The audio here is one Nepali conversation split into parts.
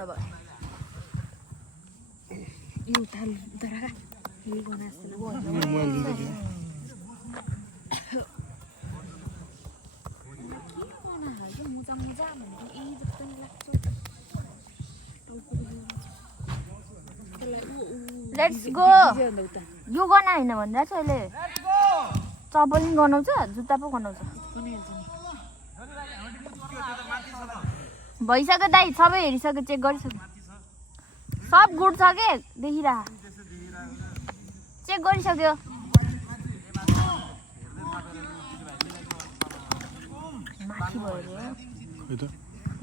ठाडा भयो यो थाल दरागा यो बनास्नु लेट्स गो यो गर्न हैन भन्दा चाहिँ अहिले चपलिङ गनाउँछ जुत्ता पो गनाउँछ भइसक्यो दाइ सबै हेरिसक्यो चेक गरिसक्यो सब गुड छ के देखिरा चेक गरिसक्यो माथि भयो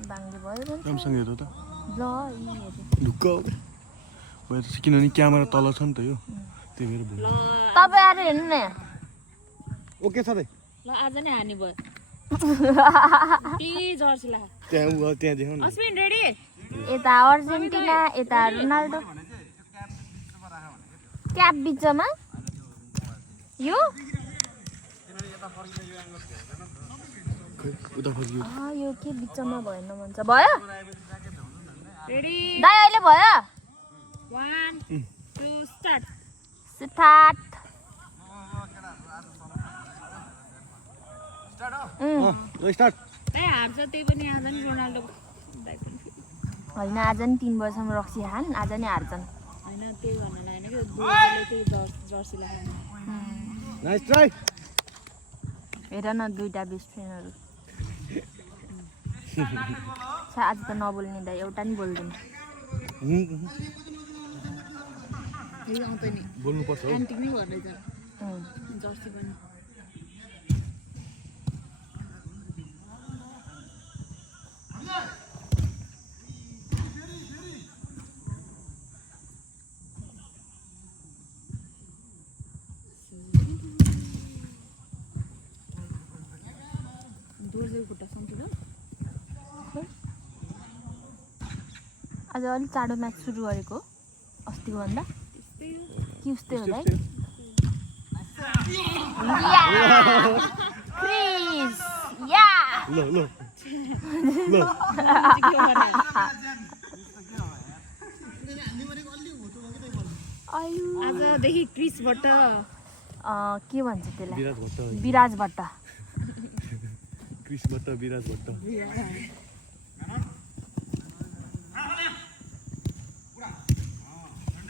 बाङ्गे भयो राम्रोसँग हेर त ल ढुक्क भएर किनभने क्यामेरा तल छ नि त यो त्यही भएर भयो तपाईँ आएर हेर्नु न ओके छ दाइ ल आज नै हानि भयो जर्सी ला त्यहाँ देखाउ न अस्मिन रेडी यता अर्जेन्टिना यता रोनाल्डो क्याप बिचमा यो उता फर्कियो यो के बिचमा भएन भन्छ भयो रेडी दाइ अहिले भयो 1 2 स्टार्ट स्टार्ट स्टार्ट दाइ हार्छ त्यही पनि आज नि रोनाल्डो दाइ पनि होइन आज नि 3 वर्षमा रक्सी हान आज नि हार्छन् हैन त्यही भन्नलाई हैन कि दुईले त्यही जर्सी लगाउनु नाइस ट्राई हेर न दुईटा बेस्ट फ्रेन्डहरू आज त नबोल्ने दाइ एउटा नि बोल्दैन फेरि आउँदैन नि बोल्नुपर्छ हो एन्टिक नै गर्दै छ जर्सी पनि आज अलिक चाँडो म्याच सुरु गरेको अस्तिको भन्दा के उस्तै होला है क्रिस या ल ल ल आजदेखि क्रिसबाट के भन्छ त्यसलाई Viraj Bhatt Viraj Bhatt Chris Bhatt Viraj Bhatt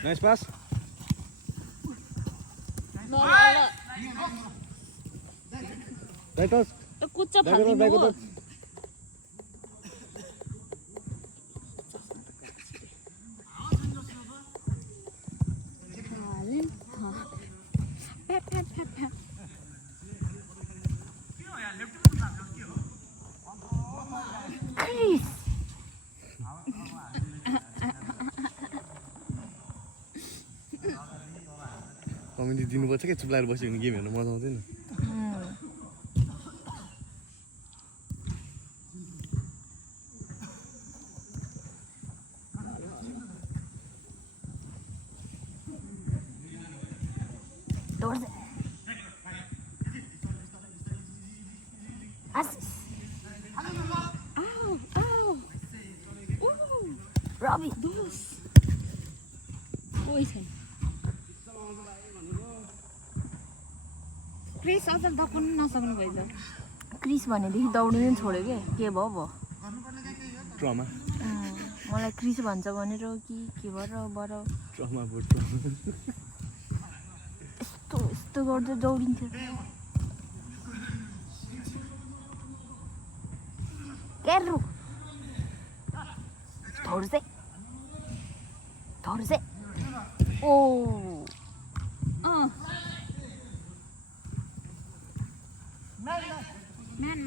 nice pass right touch कुच्च दाइको फाल्दिनु टच क्रिस कमेन्ट दिनुपर्छ क्या चुप्लाएर बस्यो भने गेम हेर्नु मजा आउँदैन रवि कोही छैन क्रिस अझ दक्नु नसक्नु भएछ क्रिस भनेदेखि दौड्नु नै छोड्यो के भयो भयो ट्रमा मलाई क्रिस भन्छ भनेर कि के भएर बर ट्रमा भयो यस्तो यस्तो गर्दै दौडिन्थ्यो केर्रु धोर्से ओ म्यान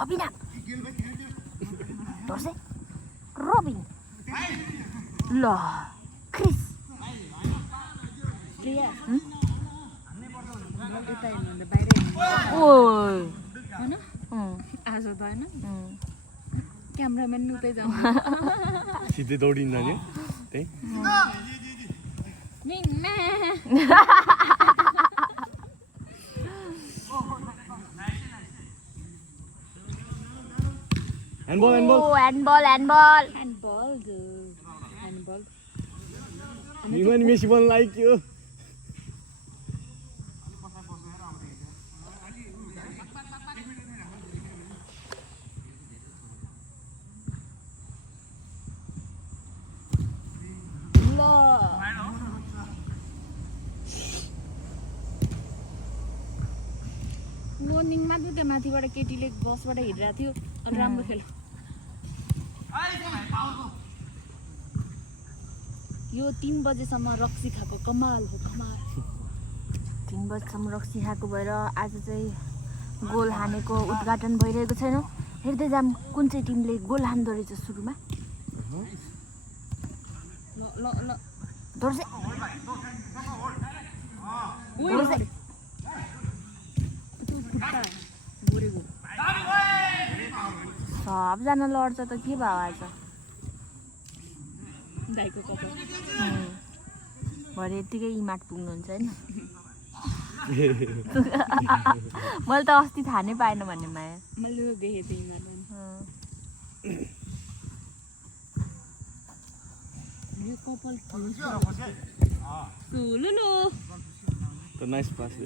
अभिनव धोर्से रोबिन ल क्रिस यता हेर्नुभन्दा बाहिर हेर्नु ओइ होइन आज त होइन क्यामराम्यान उतै जाउँ सिधै दौडिन्छ नि त्यही handball handball handball Nimani Messi बल्न लाग्यो मर्निङमा त त्यो माथिबाट केटीले बसबाट हिँडिरहेको थियो अब राम्रो खेल यो 3 बजेसम्म रक्सी खाएको कमाल हो कमाल 3 बजेसम्म रक्सी खाएको भएर आज चाहिँ गोल हानेको उद्घाटन भइरहेको छैन हेर्दै जाम कुन चाहिँ टिमले गोल हान्दो रहेछ सुरुमा ल दोर्से सबजना लड्छ त के भयो आज दाइको कपाल भरे यत्तिकै इमाट पुग्नुहुन्छ होइन मैले त अस्ति थाहा नै पाएन भन्ने माया मैले देखेँ त्यही मार्नु यो कपाल सुलुलु त नाइस पास हो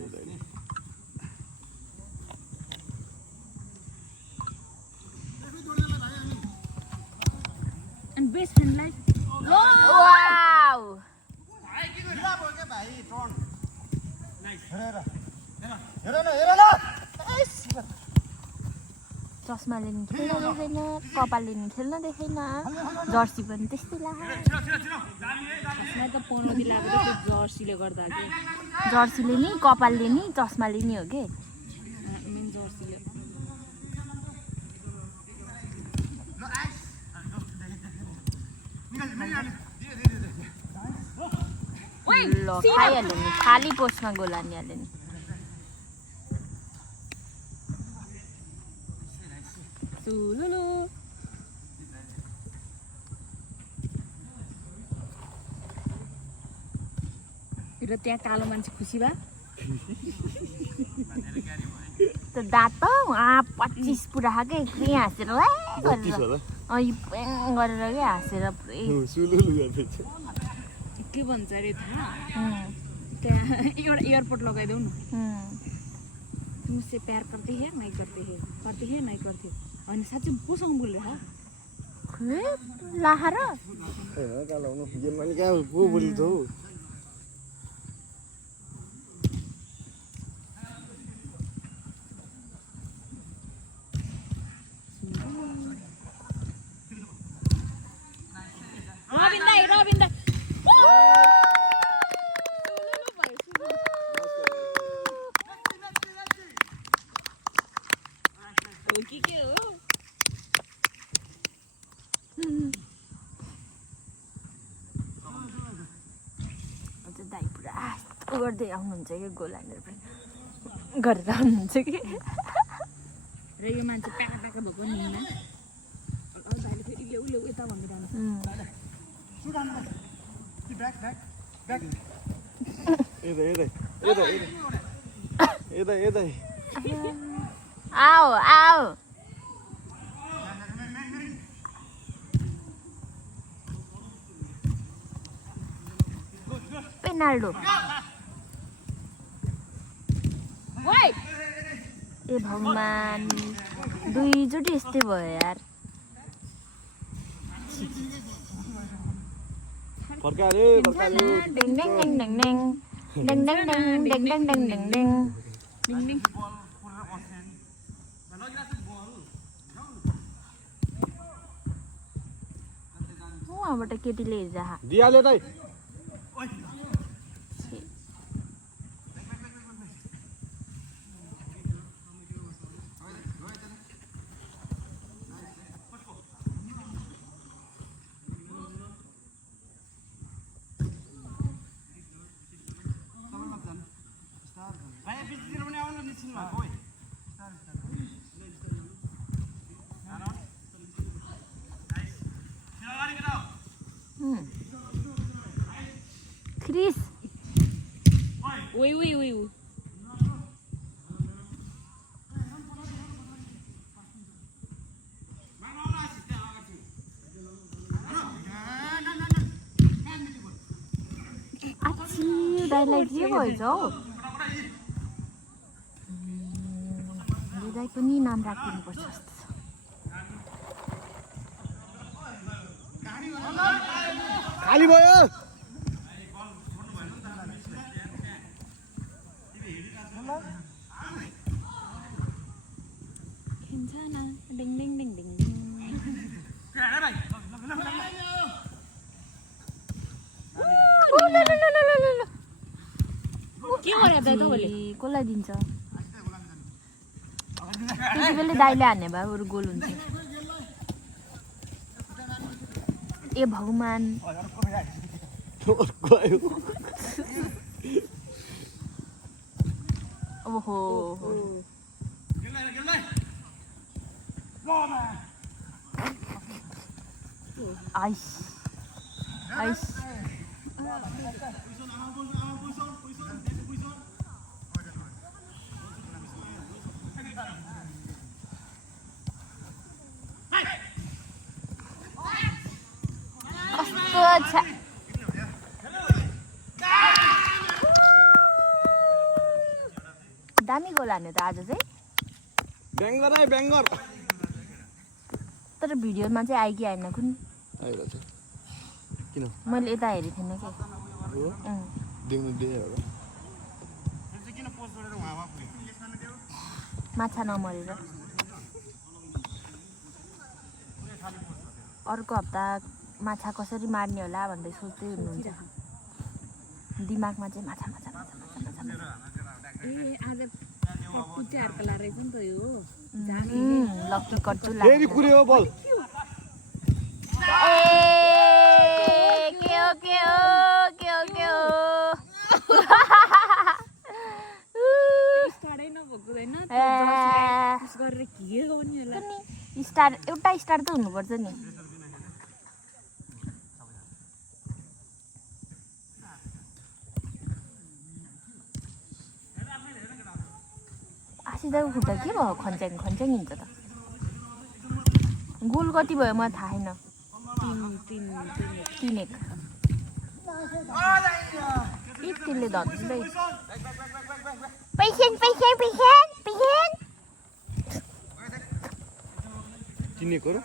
and best friend like wow चस्माले नि खेल्न देखेन कपालले नि खेल्न देखेन जर्सी पनि त्यस्तै लाग्यो मैं त पढ्न दिलाएको त्यो जर्सीले गर्दा के जर्सीले नि कपालले नि चस्माले नि हो के मेन जर्सीले ल खाइहाल्यो नि खाली पोस्टमा गोल हानिहाल्यो नि सुलुलु र त्यहाँ कालो मान्छे खुसी भए त दाँत त 25 पुरा के हाँसेर गरेर गरेर के हाँसेर पुरै के भन्छ अरे थाहा त्यहाँ एउटा एयरपोर्ट लगाइदेऊ न तुमसे प्यार करते हैं नहीं करते हैं नहीं करते अनि साँच्चै पोसँग बोल्यो हा लाहार रबिन दाइ के हो दाइ पुरा यस्तो गर्दै आउनुहुन्छ कि गोल हानेर पनि गरेर आउनुहुन्छ कि र यो मान्छे प्याका प्याका भएको नि हैन अब दाइले फेरि ल्याउ ल्याउ यता भनिरहनु आओ आओ पेनाल्डो ए भगवान दुईचोटि यस्तै भयो यार डिङ डिङ डिङ डिङ डिङ डिङ डिङ डिङ डिङ डिङ डिङ डिङ डिङ डिङ डिङ वहाँबाट केटीले हेर्दा दिइहाल्यो दाइ क्रिस ओइ ओइ ओइ ओइ। आछि दाइलाई के भएछ हौ यो दाइ पनि नाम राखिदिनुपर्छ जस्तो छ खाली भयो 괜찮아. 딩딩딩딩. के गरे त तँले? कसलाई दिन्छ त्यति बेला दाइले हान्ने भए बरु गोल हुन्छ ए भगवान ओहो आइस आइस कस्तो छ दामी गोल हान्यो त आज चाहिँ ब्याङ्गर आयो ब्याङ्गर तर भिडियोमा चाहिँ आयो कि आएन कुन आइरहेछ किन मैले यता हेरेको थिइनँ कि देख्नु दिएँ होला माछा नमरेर अर्को हप्ता माछा कसरी मार्ने होला भन्दै सोच्दै हुनुहुन्छ दिमागमा चाहिँ माछा माछा माछा माछा माछा माछा ए आज कुच्याहरु कला रहेछ नि त यो लक्की कट्टु फेरि कुर्यो बल के हो स्टार्टै नभएको छैन ए गरेर के गर्ने होला नि स्टार एउटा स्टार त हुनुपर्छ नि आसिदाको खुट्टा के भयो खन्च्याङ खन्च्याङ हिँड्छ त गोल कति भयो मलाई थाहा छैन 3-1 त्यसले धन्दै पैसेन चिनेको र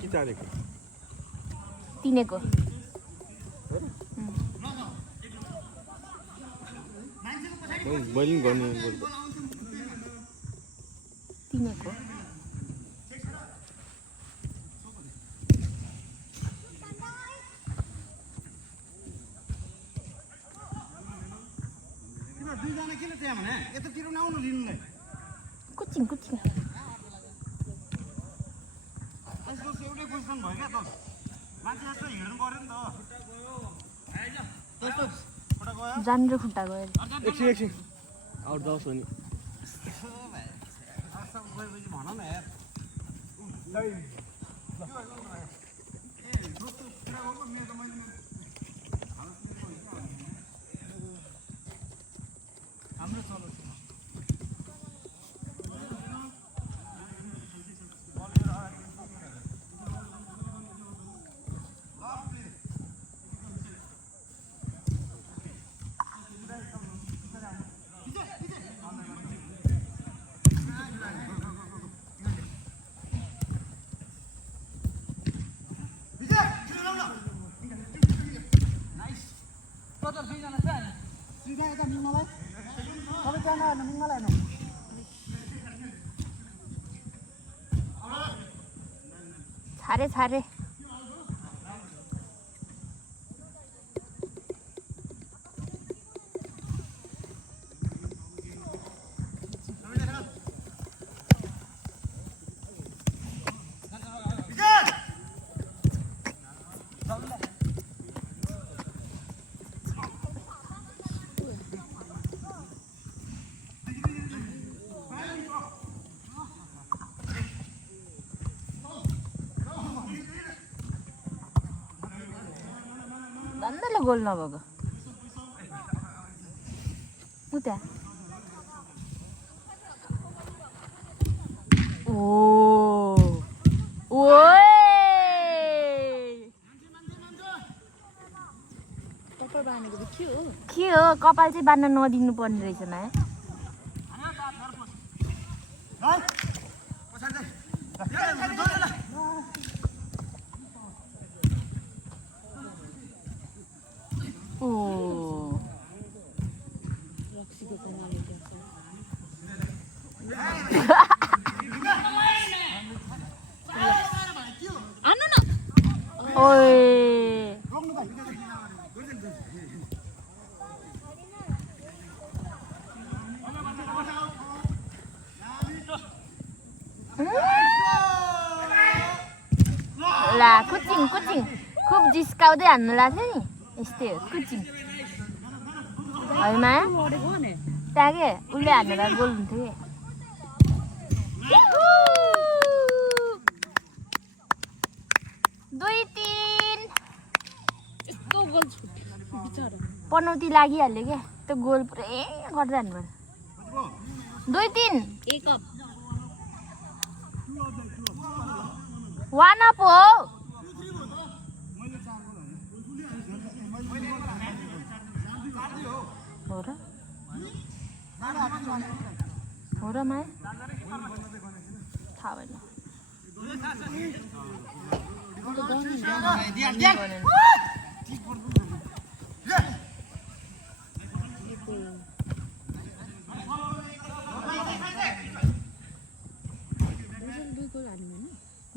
कि चालेको तिनेको मैले गर्ने तिनेको कुचिङ जानेर खुट्टा गयो एकछिन आउट जाओस् भने छारे धन्दैले गोल नभएको उता ओ ओए कपाल बाँधेको त के हो के हो कपाल चाहिँ बाँध्न नदिनु पर्ने रहेछ माया ओ रक्सीको कमाले क्या आनु न ओए ला कुचिङ कुचिङ खुब जिस्काउँदै हान्नु लाग्छ नि यस्तै हो कुचिङ है माया लडेको हो नि त्यहाँ के उसले हानेर गोल हुन्थ्यो कि 2-3 यस्तो गोल छुट्यो बिचारा पनौती लागिहाल्यो क्या त्यो गोल पुरै गर्दै हान्नु पर्यो 2-3 एक अप 1 अप हो हो र हो र माया थाहा भएन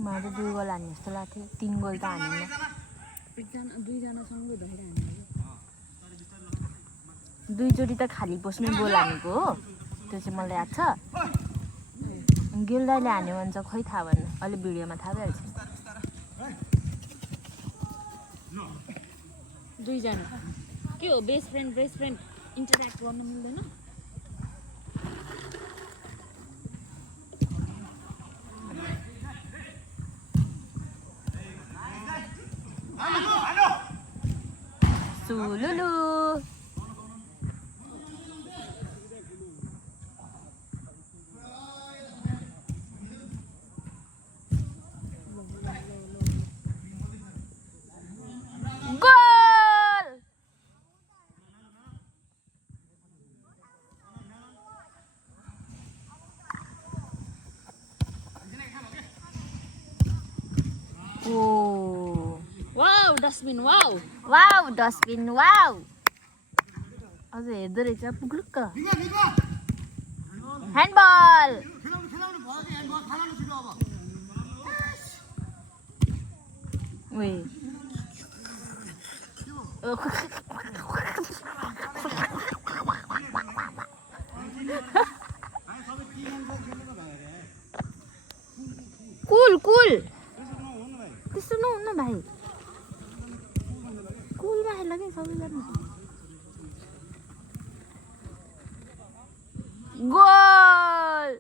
मैले 2 गोल हान्ने जस्तो लाग्थ्यो 3 गोल त हानेन दुईजना सँगै धैर हान्ने 2 चोटि त खाली पोस्टमै गोल हानेको हो त्यो चाहिँ मलाई याद छ गिल्दाले हान्यो भने चाहिँ खोइ थाहा भएन अहिले भिडियोमा थाहा भइहाल्छ दुईजना के हो बेस्ट फ्रेन्ड इन्टरेक्ट गर्न मिल्दैन सुलुलु गोल ओ wow dustbin wow wow dustbin wow अझ हेर्दो रहेछ पुग्लुक्क ह्यान्डबल ओए कुल कुल त्यस्तो नहुनु भाइ कुलमा हेर्ला कि सबैजना गोल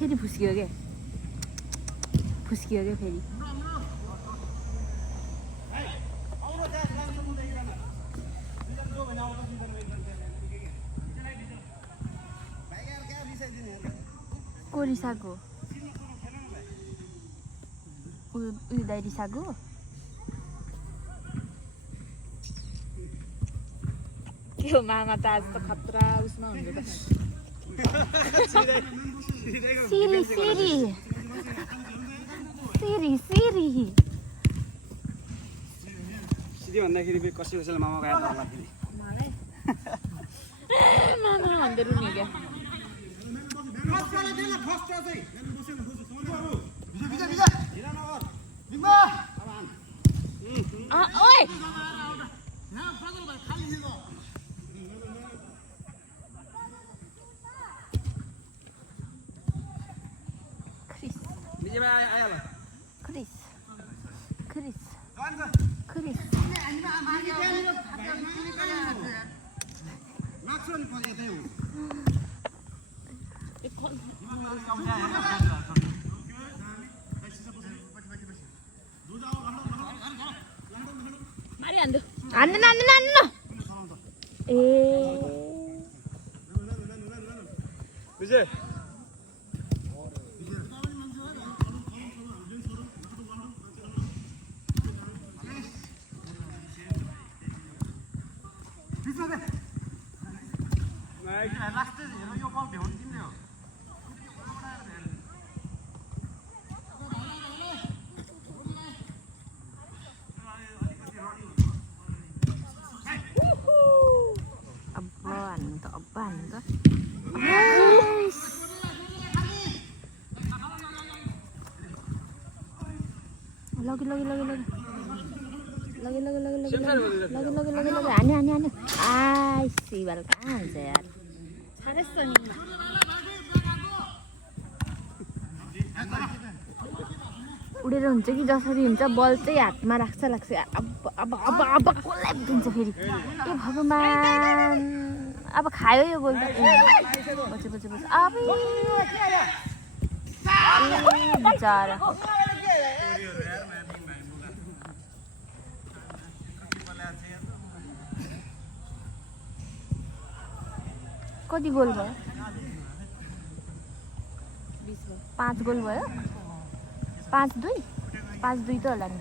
फेरि फुस्कियो क्या फेरि को रिसाको उयो दाइ रिसाको के हो मामा त आज त खतरा उसमा हुँदै त सिरी सिरी सिरी सिरी सिधी भन्दाखेरि फेरि कसैलाई मामाको याद आउँदाखेरि मामा भन्दै रुने क्या ओइ विजय भाइ आइहाल्यो क्रिस क्रिस क्रिस मारिहाल्दो हान्दैन हान्दैन हान्दैन ए विजय अब्बा हान्नु त अब्बा हान्नु त लगी लगी लगी लगी लगी लगी लगी लगी लगी लगी लगी लगी हान्यो हान्यो हान्यो आइ सिवाल कहाँ हुन्छ यार छाडेस् त नि उडेर हुन्छ कि जसरी हुन्छ बल चाहिँ हातमा लाग्छ यार अब अब अब अब कसलाई दिन्छ फेरि ए भगवान् अब खायो यो गोल त पछि पछि पछि अब बिचारा कति गोल भयो 5 गोल भयो 5-2 5-2 त होला नि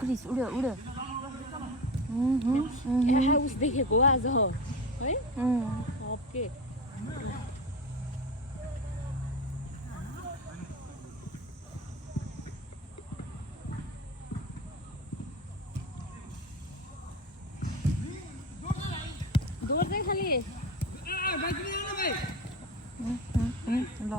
क्रिस उड्यो उड्यो हाउस देखेको आज है ओके दौड्दै खाली ल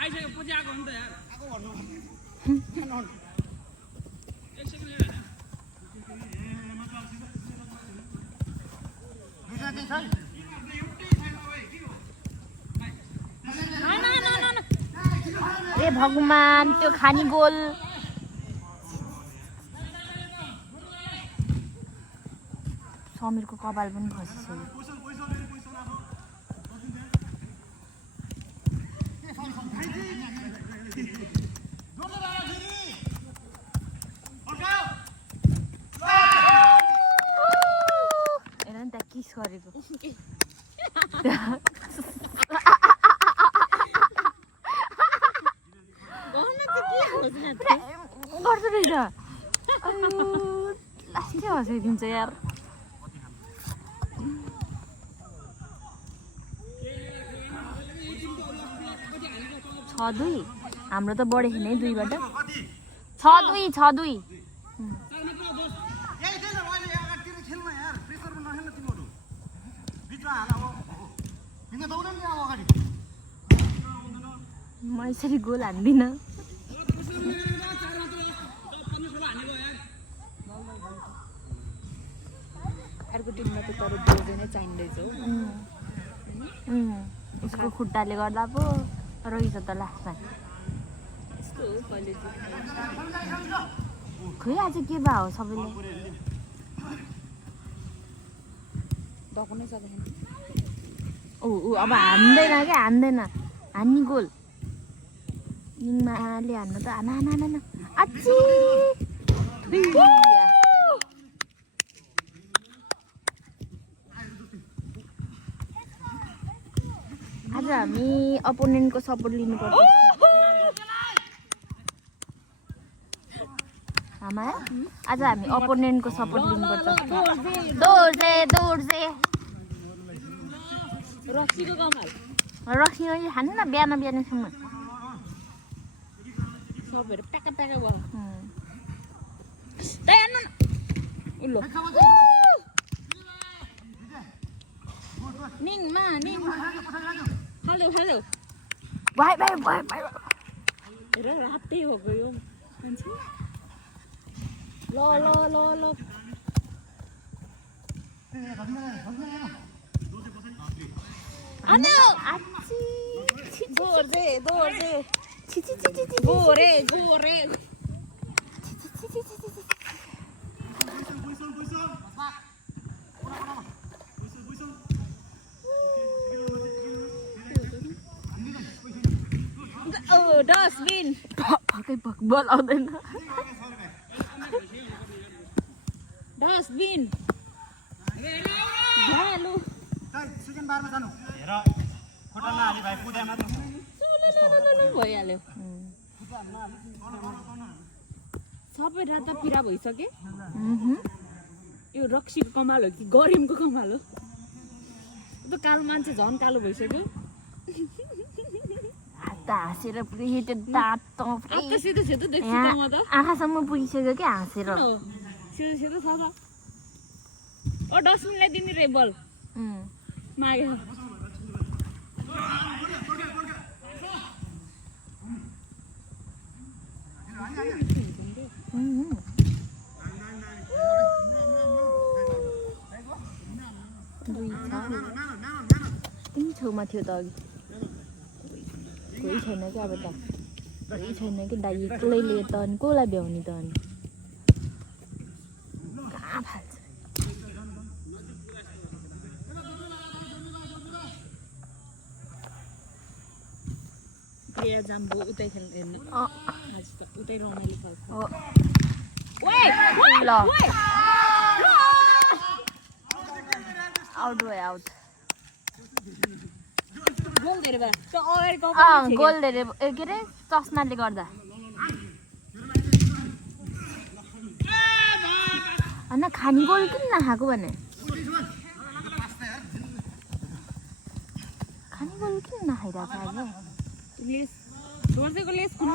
आइसक्यो पछि आएको हो नि त यार ए भगवान् त्यो खानी गोल समीरको कपाल पनि खसिसक्यो हेर नि त्यहाँ किस गरेको गर्दो रहेछ लास्टै हँसाइदिन्छ यार छ 2 हाम्रो त बढेको नै 2बाट 6-2 म यसरी गोल हान्दिनँ अर्को टिममा त तर जोडे नै चाहिँदैछ उसको खुट्टाले गर्दा पो रहेछ त लास्टमा यस्तो हो कलेज खोइ आज के भा हो सबैले डको नै सक्दैन ऊ अब हान्दैन क्या हान्दैन हान्ने गोल निङमाले हान्नु त हान आच्ची आज हामी अपोनेन्टको सपोर्ट लिनुपर्छ आमा आज हामी अपोनेन्टको सपोर्ट लिनुपर्छ दौड रक्सीको कमाल रक्सी हान्नु न बिहानसम्म सबैहरू प्याका भयो दाइ हान्नु न उल्लो निङमा हेलो भाइ हेर रातै हो गयो मान्छे ल आनो आच्ची दोर्जे छि गोरे डस्टबिन फर्कै बल आउँदैन डस्टबिन भालु सेकेन्ड बारमा जानु हेर खोटा नहाली भाइ कुदे मात्र भइहाल्यो सबै राता पिरा भइसके यो रक्सीको कमाल हो कि गरिमको कमाल हो त कालो मान्छे झन् कालो भइसक्यो हाँसेर पुरै त्यो दाँत आत्ता सिधो देख्छु त म त आँखासम्म पुगिसक्यो क्या हाँसेर सिधो छ त ओ डस्टबिनलाई दिने रे बल माग्यो त्यही छेउमा थियो त अघि कोही छैन क्या अब त कोही छैन कि दाइ एक्लैले त अनि कसलाई भ्याउने त अनि कहाँ फाल्छ प्रिया जाम्बो उतै खेल्नु उतै रमाइलो खाल्छ ल आउट भयो आउट गोल धेरै भयो त्यो अगाडिको गोल धेरै के अरे चस्माले गर्दा होइन खाने गोल किन नखाएको भने खाने गोल किन नखाइरहेको आज लेस दोर्जेको लेस खुल्नु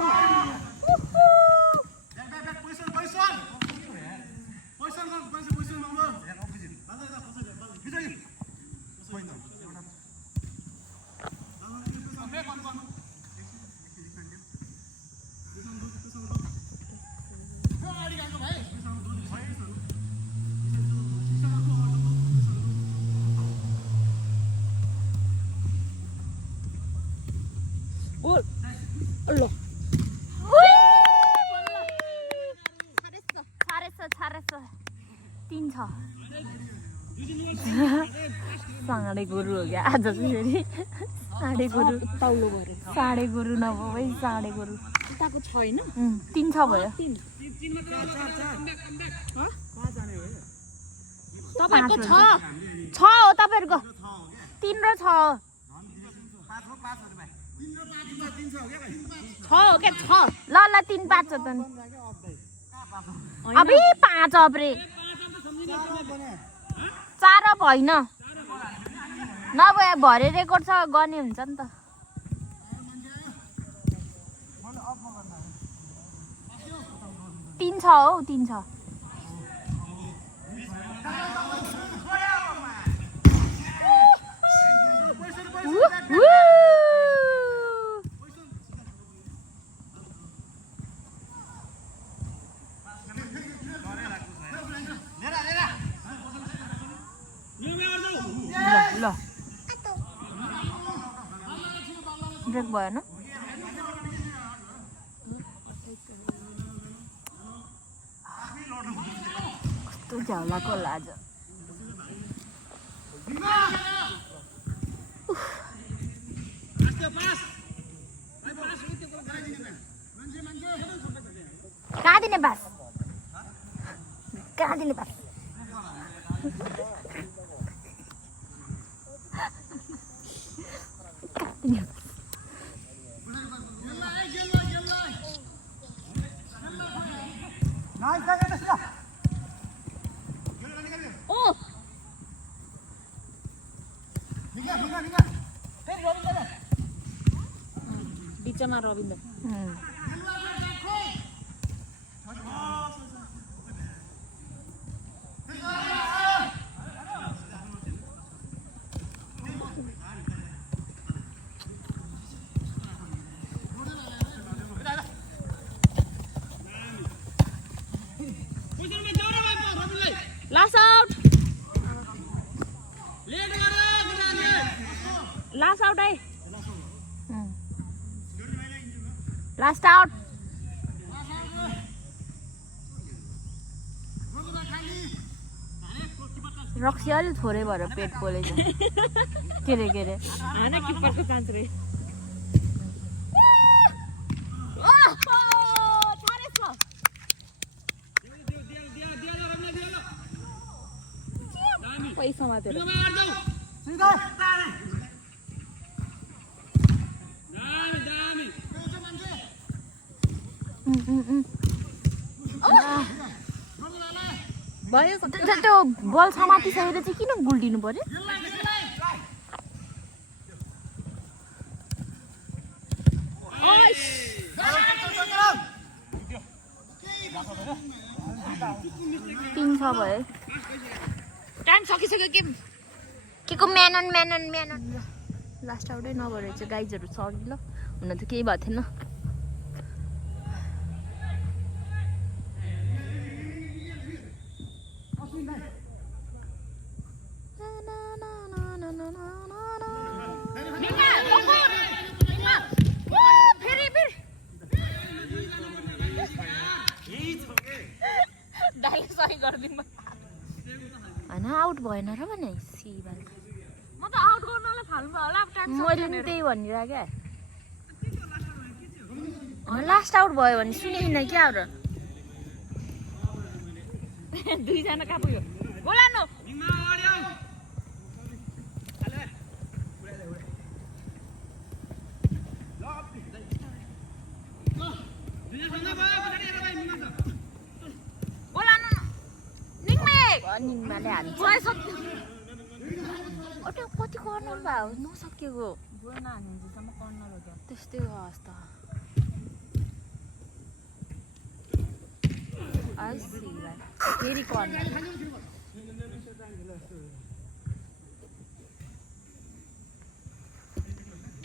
लो छारेछ 3 छ साँडे गोरु हो क्या आज चाहिँ फेरि साँडे गोरु तौलो भएर साँडे गोरु नभयो है साँडे गोरु उताको छैन 3 छ भयो तपाईको छ हो तपाईँहरूको 3 र 6 हो क्या छ ल 3 5 हो त नि अबे 5 अब्रे 4 भएन नभए भरे रेकर्ड छ गर्ने हुन्छ नि त तीन छ हौ 3 छ ल ब्रेक भएन कस्तो झ्याउलाको होला आज दिने बास कहाँ दिने बास बिचमा Rabindra last out last out है लास्ट आउट रक्सी अलि थोरै भएर पेट पोलेछ के रे होइन किपरको चान्स रे पैसा मातेर भयो त्यो बल समातिसकेर चाहिँ किन गुल्टिनु पर्यो तिन छ भयो टाइम सकिसक्यो के को म्यानन लास्ट आउटै नभएर चाहिँ गाइजहरू सकिल हुन त केही भएको थिएन होइन आउट भएन र भने सिबाल म त आउट गर्नलाई फाल्नु होला मैले नि त्यही भनिरहेको क्या लास्ट आउट भयो भने सुनेन क्या र दुईजना कहाँ पुग्यो बोलानु निङ्माले हान्छ कति कर्नर भयो नसकेको त्यस्तै हो अवस्था फेरि कर्नर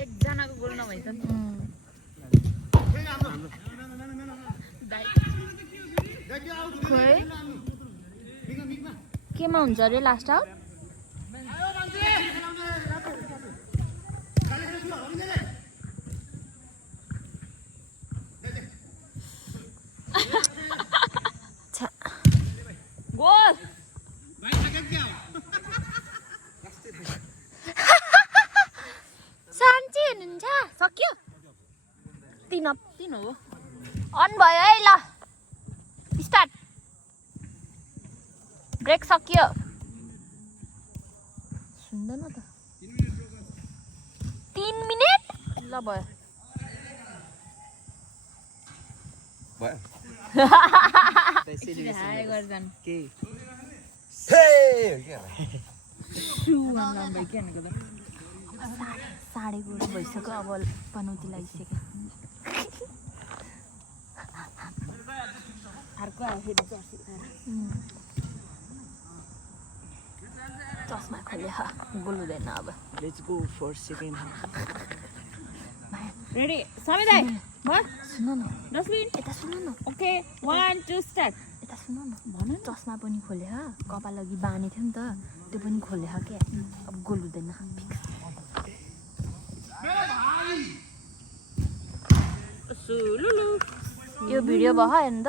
एकजनाको गोल नभइन्छ केमा हुन्छ अरे लास्ट आउट गोल साँच्चै हुनुहुन्छ सक्यो तीन हो अन भयो है ल स्टार्ट ब्रेक सकियो सुन्दैन त 3 मिनेट ल भयो हाय गर्जन के साढे 9 भइसक्यो अब पनौती लागिसक्यो अर्को फेरि चस्मा खोले गोल हुँदैन अब let's go for second ready समिदाइ भयो सुन न डस्टबिन यता सुन न ओके 1 2 स्टार्ट यता सुन न भन चस्मा पनि खोले कपाल अघि बानी थियो नि त त्यो पनि खोले के अब गोल हुँदैन सुलुलु यो भिडियो भयो हेर्नु त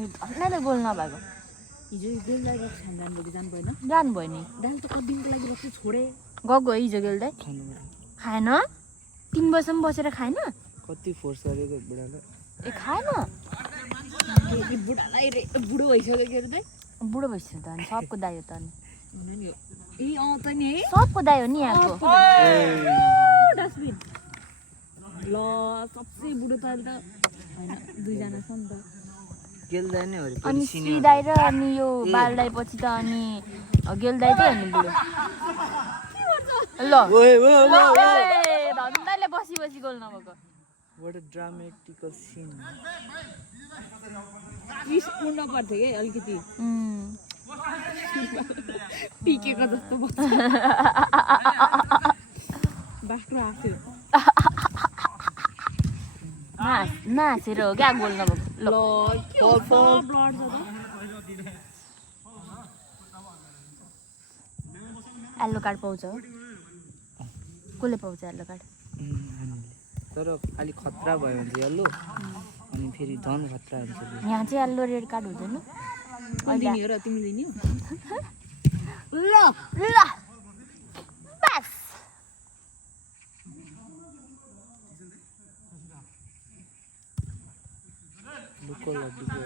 धन्नै त गोल नभएको हिजो गेलदाई रक्स खान जानुभयो कि जानु भएन जानुभयो नि दाल त कति दिनको लागि रक्स छोडे गएको हिजो गेल्दै खाएन 3 वर्षसम्म बसेर खाएन कति फोर्स गरेको बुढालाई ए खाएन बुढालाई बुढो भइसक्यो के अरे दाइ बुढो भइसक्यो त अनि सबको दाइ हो त अनि ए त नि है सबको दाइ हो नि यहाँको डस्टबिन ल सबसे बुढो त अहिले त होइन 2 जना छ नि त गेल्दा नै हो अनि श्री दाइ र अनि यो बाल दाइ पछि त अनि गेल दाइ त अनि बुढो ल धन्दाले बसी गोल नभएको What a dramatical scene. रिस उड्न पर्थ्यो कि अलिकति पिकेको जस्तो बस्छ बाक्रो आफै नासेर हो क्या गोल नभएको ल के हो ब्लड छ त येल्लो कार्ड पाउँछ हो कसले पाउँछ येल्लो कार्ड तर अलिक खतरा भयो भने चाहिँ यल्लो अनि फेरि झन् खतरा हुन्छ यहाँ चाहिँ येल्लो रेड कार्ड हुँदैन दिने हो र तिमी दिने हो ल ल बस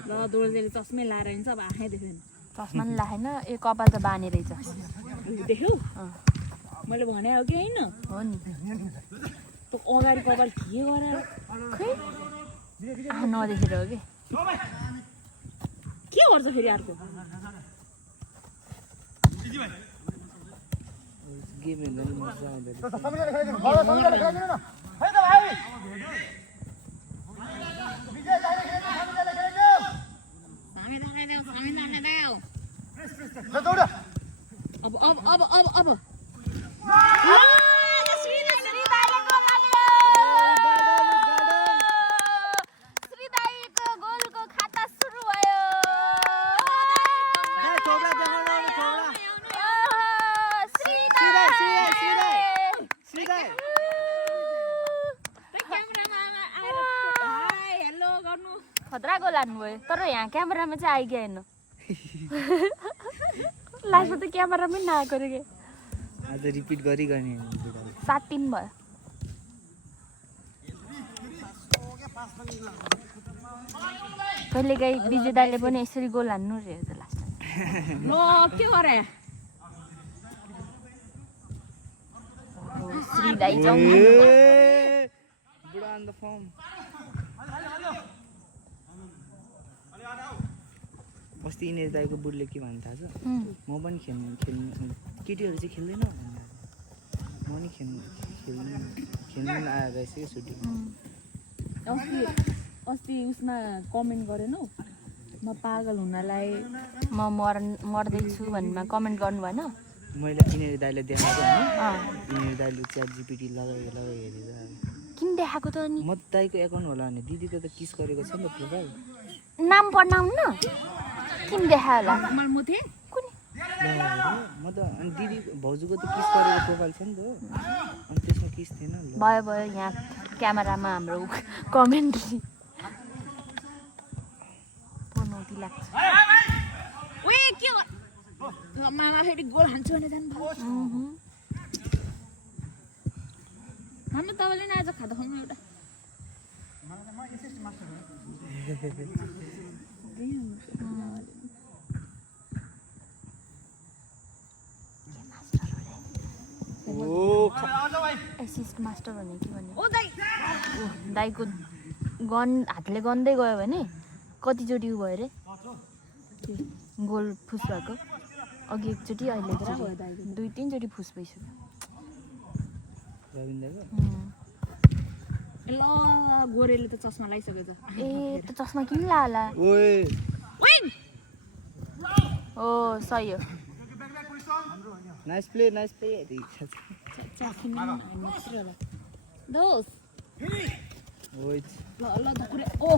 ल दोर्जेले चस्मै लाएर हिँड्छ अब आँखै देख्दैन चस्मा नि लाएन ए कपाल त बानी रहेछ देख्यौ मैले भने हो कि होइन हो नि तँ अगाडि कपाल के गरेर खै नदेखेर हो कि के गर्छ फेरि अर्को गेम हेर्दा नि मजा आउँदैन अब खतरा गोल हान्नुभयो तर यहाँ क्यामेरामा चाहिँ आइगयो होइन लास्टमा त क्यामेरामै नआएको रे के आज रिपिट गरिरहने 7-3 भयो कहिलेकाहीँ विजय दाइले पनि यसरी गोल हान्नु रे त लास्टमा ल के गरे श्री दाइ जाउँ बुढा अन द फर्म अस्ति यिनीहरू दाइको बुढले के भन्नु थाहा छ म पनि खेल्नु केटीहरू चाहिँ खेल्दैन म नि खेल्नु आएर रहेछ कि सुटिङ अस्ति उसमा कमेन्ट गरेनौ म पागल हुनलाई म मर्दैछु भन्ने कमेन्ट गर्नु भएन मैले यिनीहरू दाइलाई देखाएको होइन यिनीहरू दाइले च्याट जिपिटी लगाइ हेरेर किन देखाएको त अनि म दाइको एकाउन्ट होला भने दिदीको त किस गरेको छ नि त प्रोफाइल नाम पढ्नाउन किन देखायो होला म थिएँ कुन म त अनि दिदी भाउजूको त किस गरेको प्रोफाइल छ नि त अनि त्यसमा किस थिएन भयो यहाँ क्यामेरामा हाम्रो कमेन्ट पनौती लाग्छ ओए के मामा फेरि गोल हान्छु भने जानु भयो हाम्रो तपाईँले नि आज खाँदा खुवाउनु एउटा एसिस्ट मास्टर भने के भने ओ दाइ दाइको हातले गन्दै गयो भने कतिचोटि उ भयो अरे गोल फुस भएको अघि एकचोटि अहिले 2-3 चोटि फुस भइसक्यो ल गोरेले त चस्मा लगाइसक्यो त ए त चस्मा किन लाला ओ सही हो नाइस प्ले दोस ओइ ल धुकुरे ओ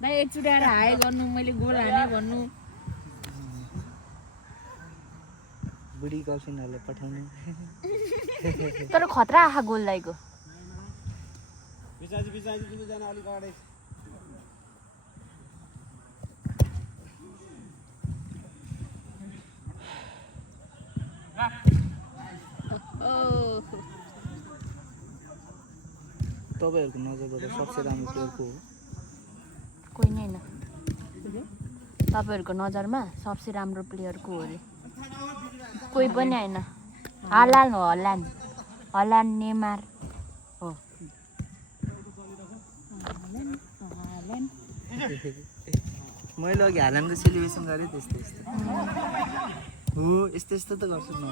दाइ एकचोटि आएर हाय गर्नु मैले गोल हाने भन्नु बुढी गर्लफ्रेन्डहरूलाई पठाउनु तर खतरा आँखा गोलदाईको तपाईँहरूको नजरबाट सबसे राम्रो प्लेयर को हो कोही नै होइन तपाईँहरूको नजरमा सबसे राम्रो प्लेयर को हो अरे कोही पनि होइन हल्यान्ड हो हल्यान्ड नेमार हो मैले अघि हाल्यान्डको सेलिब्रेसन गरेँ त्यस्तो हो यस्तो यस्तो त गर्छु म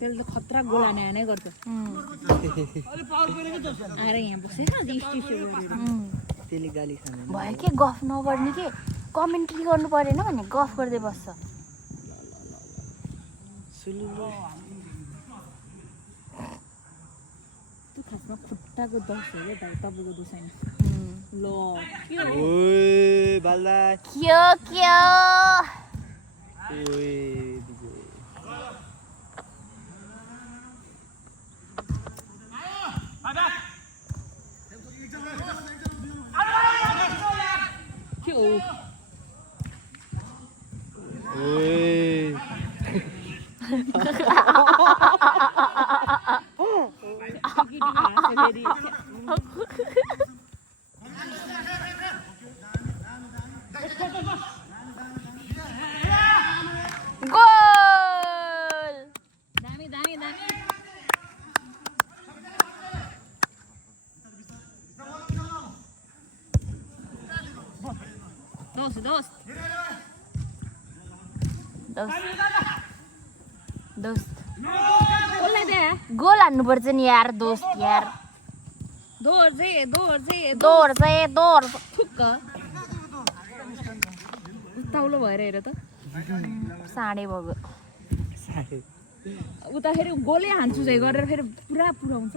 त्यसले त खतरा गोल हाने गर्छ आएर यहाँ बसेर त्यसले गाली खानु भयो के गफ नगर्ने के कमेन्ट्री गर्नु परेन भने गफ गर्दै बस्छ त्यो खासमा खुट्टाको दस हो क्या दाइ तपाईँको दोष होइन ल ओए बाल्दा क्यो ओए के हो ओए गोल दामी दामी दामी दोस्त कसलाई दे गोल हान्नुपर्छ नि यार दोस्त यार दोर ठुक्क उताउलो भएर हेर त साँडे भएको उता फेरि गोलै हान्छु चाहिँ गरेर फेरि पुरा पुऱ्याउँछ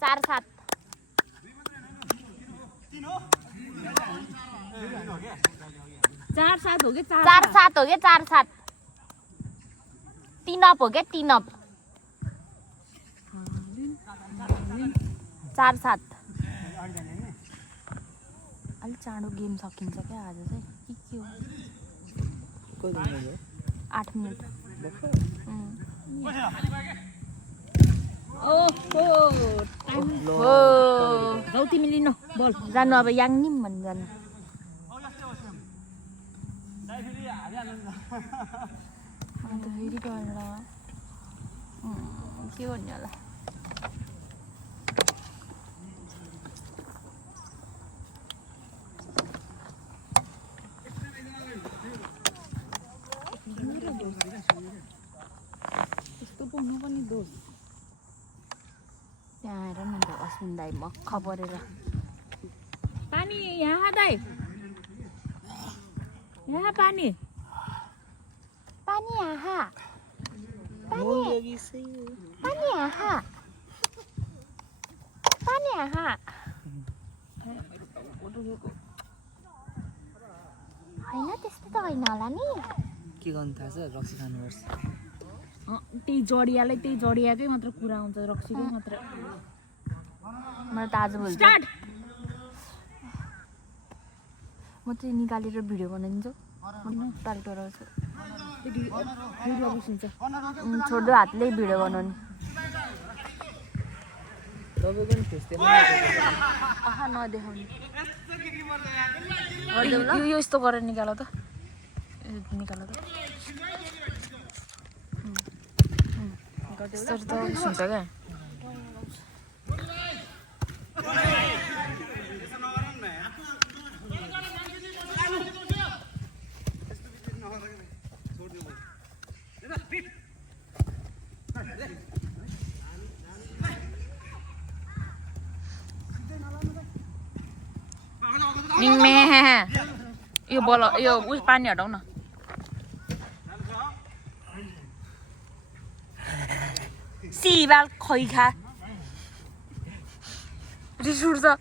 चार सात हो क्या 4-7 3 अप हो क्या 3 अप 4-7 अलिक चाँडो गेम सकिन्छ क्या आज चाहिँ के हो 8 मिनट गौती मिलिन बोल जानु अब याङनिम भन्नु जानु अन्त फेरि गरेर के गर्ने होला त्यस्तो पाउनु पनि दोष त्यहाँ आएर न त अश्विन दाई मक्ख परेर पानी यहाँ दाइ यहाँ पानी यहाँ होइन त्यस्तो त होइन होला नि के गर्नु थाहा छ रक्सी खानुपर्छ त्यही जडियाकै मात्र कुरा हुन्छ रक्सीकै मात्र मलाई त आज भोलि स्टार्ट म चाहिँ निकालेर भिडियो बनाइदिन्छु टाल गराउँछु छोड्दो हातले भिडियो बनाउने आहा नदेखाउने यो यस्तो गरेर निकाल त यस्तो त हुन्छ क्या यो बल यो उस पानी हटाउ न सिबाल खैखा रिस उठ्छ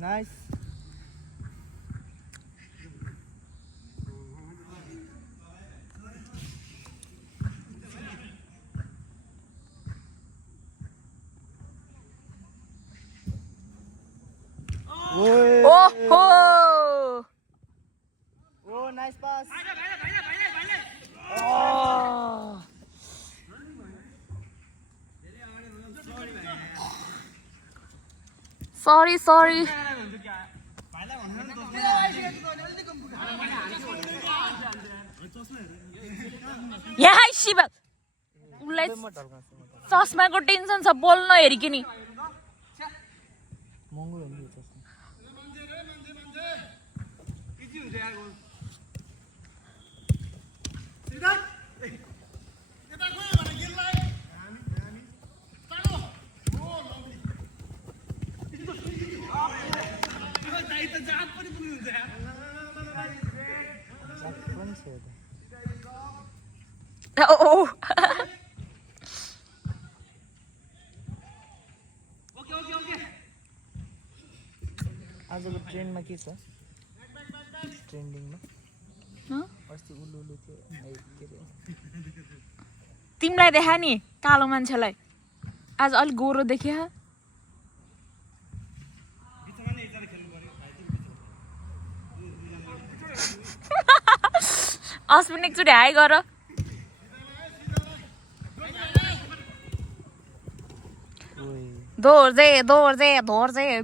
Nice. ओहो Oh, nice pass. सरी यहाँ शिवल उसलाई चस्माको टेन्सन छ बोल्न हेरिकन नि महँगो हो नि यो चस्मा आजको ट्रेन्डमा के छ ट्रेन्डिङमा अस्ति उल्लु थियो के अरे तिमीलाई देखा नि कालो मान्छेलाई आज अलिक गोरो देखिया अस्मिन एकचोटि हाई गर धोर्जे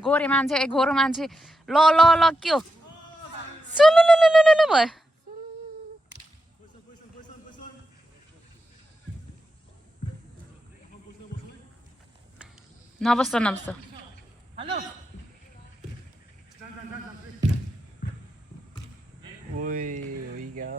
गोरे मान्छे गोरो मान्छे ल के हो सुलुलुलुलुलु भयो नबस्छ ओए हो गया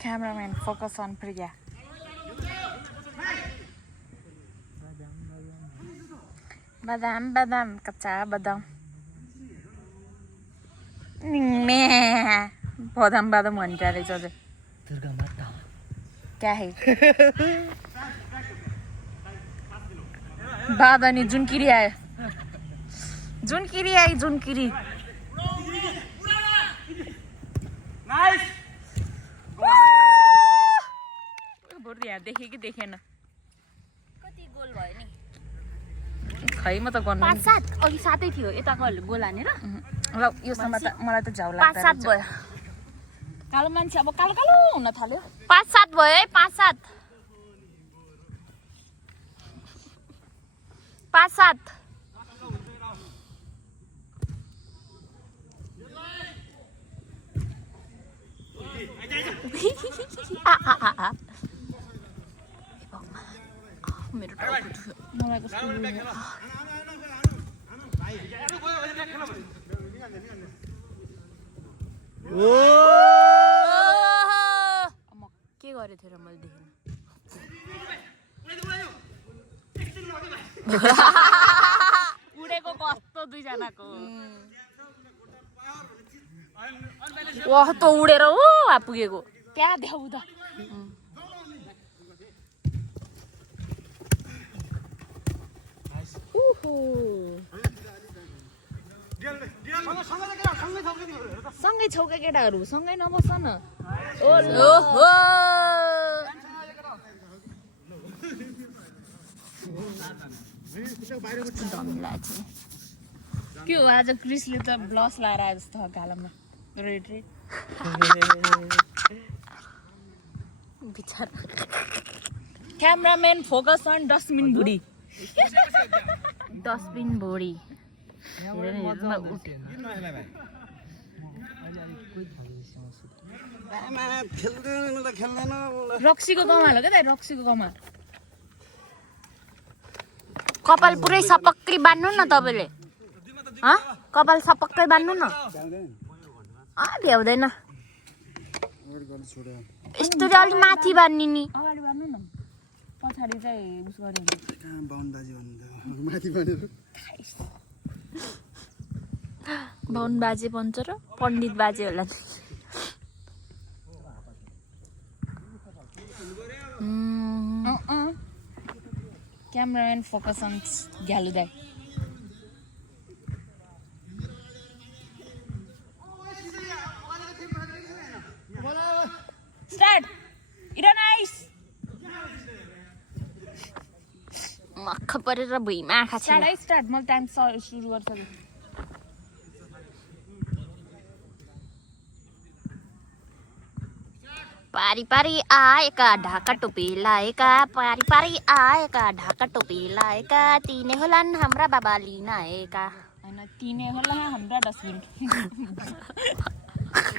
Cameraman, focus on Priya. Badam, kacha badam. Me, badam भन्छ रहेछ अझै दुर्गा माता क्या है बादनी जुनकिरी आयो जुनकिरी नाइस बरु यहाँ देखेँ कि देखेन कति गोल भयो नि खै म त गर्नु 5-7 अघि 7 थियो यताको गोल हानेर ल यो समय त मलाई त झ्याउ लाग्छ 5-7 भयो कालो मान्छे अब कालो हुन थाल्यो 5-7 भयो है 5-7 5-7 मेरो टाउको दुख्यो मलाई कस्तो म के गरेँ थियो र मैले देखेन उडेको कस्तो दुईजनाको वाह त उडेर पुगेको त्यहाँ देखाउ त सँगै छौका केटाहरू सँगै नबस्छ न के हो आज क्रिसले त ब्लस लाएर आए जस्तो गालामा रेड बिचारा क्यामराम्यान फोकस अन डस्टबिन बुढी डस्टबिन भोडी रक्सीको कमाल हो क्या दाइ रक्सीको कमाल कपाल पुरै सपक्कै बान्नु न तपाईँले कपाल सपक्कै बान्नु न भ्याउँदैन यस्तो चाहिँ अलिक माथि बान्ने नि अगाडि बान्नु न पछाडि चाहिँ उस गरिन्छ बाहुन बाजे भन्छ र पण्डित बाजे होला क्यामराम्यान फोकस अन ग्यालु दाइ स्टार्ट इरानाइस मक्ख परेर भुइँमा आँखा छ स्टार्ट मैले टाइम सुरु गर्छु पारी पारी आएका ढाका टोपी लाएका पारी पारी आएका ढाका टोपी लाएका तिनै होलान् हाम्रा बाबा लिन आएका होइन तिनै होला हाम्रा डस्टबिन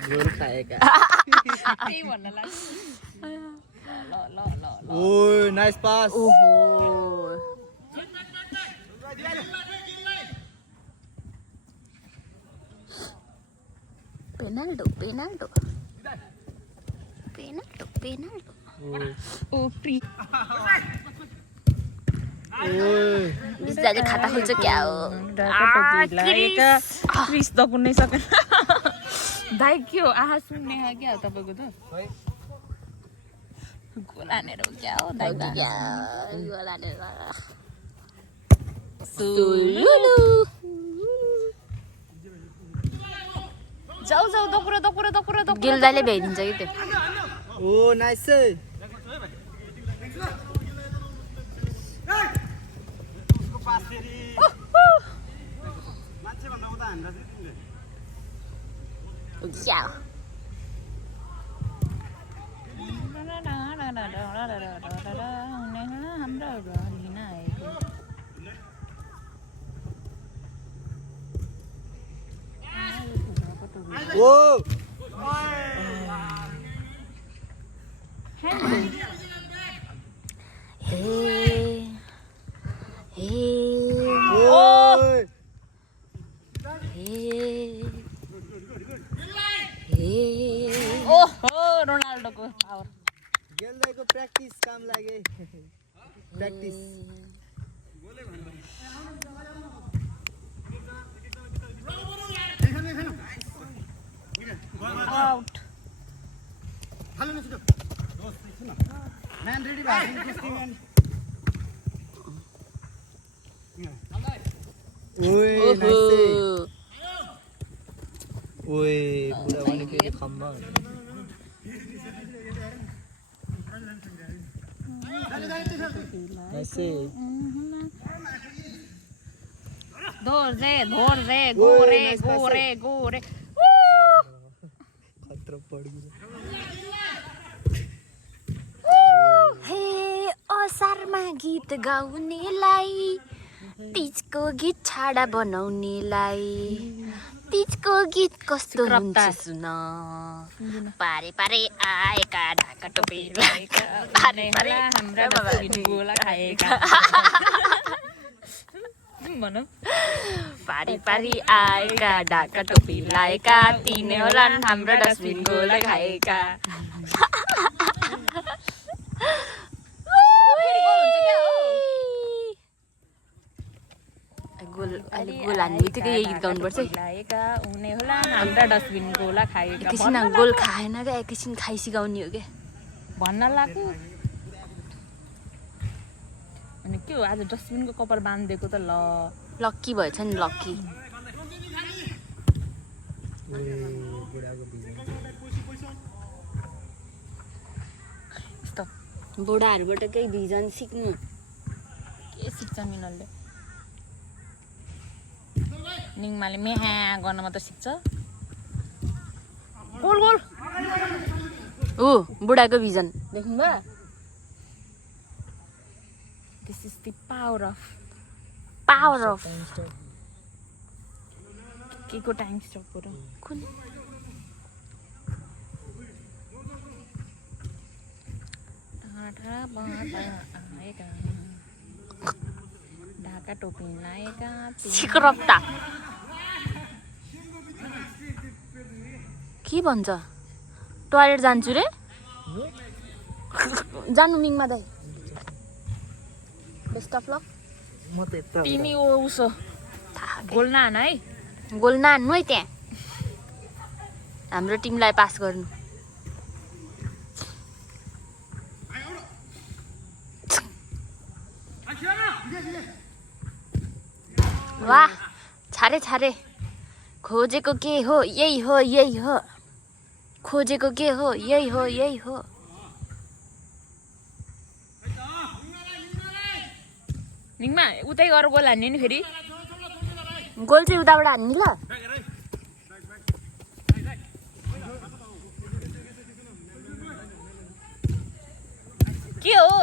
गोल खाएका त्यही भन्न लाग्छ ल ल ल ल ओइ नाइस पास ओहो पेनाल्डो पेनाल्डो पेनाल्डो पेनाल्डो ओ प्री बिस्तारै खाता खोल्छ क्या हो क्रिस त कुनै सकेन दाइ के हो आहा सुन्ने क्या हो तपाईँको त गोल हानेर हो क्या हो दाइ जाऊ जाऊ दकुरो दकुरो दकुरो दकुरो गिल्दाले भ्याइदिन्छ कि त्यो ओ नाइस ओ रोनाल्डोको पावर गेलदाइको प्र्याक्टिस काम लागे प्र्याक्टिस आउट म्यान रेडी भयो ओए नाइस ओए पुरा भनेको यो खम्बा नाइस धोर जे गोरे गोरे गोरे खतरा पड गयो हे असारमा गीत गाउनेलाई तीजको गीत छाडा बनाउनेलाई तीजको गीत कस्तो हुन्छ सुन पारे पारे आएका ढाका टोपी लाएका पारे पारे हाम्रा डस्टबिन गोला खाएका भनौँ पारी पारी आएका ढाका टोपी लाएका तिनै होलान् हाम्रो डस्टबिन गोला खाएका गोल अहिले गोल हान्ने बित्तिकै यही गीत गाउनुपर्छ लाएका हुने होला हाम्रा डस्टबिन गोला खाएका एकैछिन गोल खाएन क्या एकैछिन खाइ सिकाउने हो क्या भन्न लाग्यो अनि के हो आज डस्टबिनको कपाल बाँधिदिएको त ल लक्की भएछ नि लक्की बुढाहरूबाट केही भिजन सिक्नु के सिक्छन् यिनीहरूले निङमाले मेहा गर्न मात्र सिक्छ गोल गोल हो बुढाको भिजन देख्नुभयो this is the power of के को टाइम स्टप हो र कुन ढाका टोपी लाएका सिक्रप्ता के भन्छ टोयलेट जान्छु रे जानु मिङमा दाइ बेस्ट अफ लक म त यता तिमी उसो गोल नहान है गोल नहान्नु है त्यहाँ हाम्रो टिमलाई पास गर्नु वाह छारे छारे खोजेको के हो यही हो खोजेको के हो यही हो निङमा उतै गर गोल हान्ने नि फेरि गोल चाहिँ उताबाट हान्ने ल के हो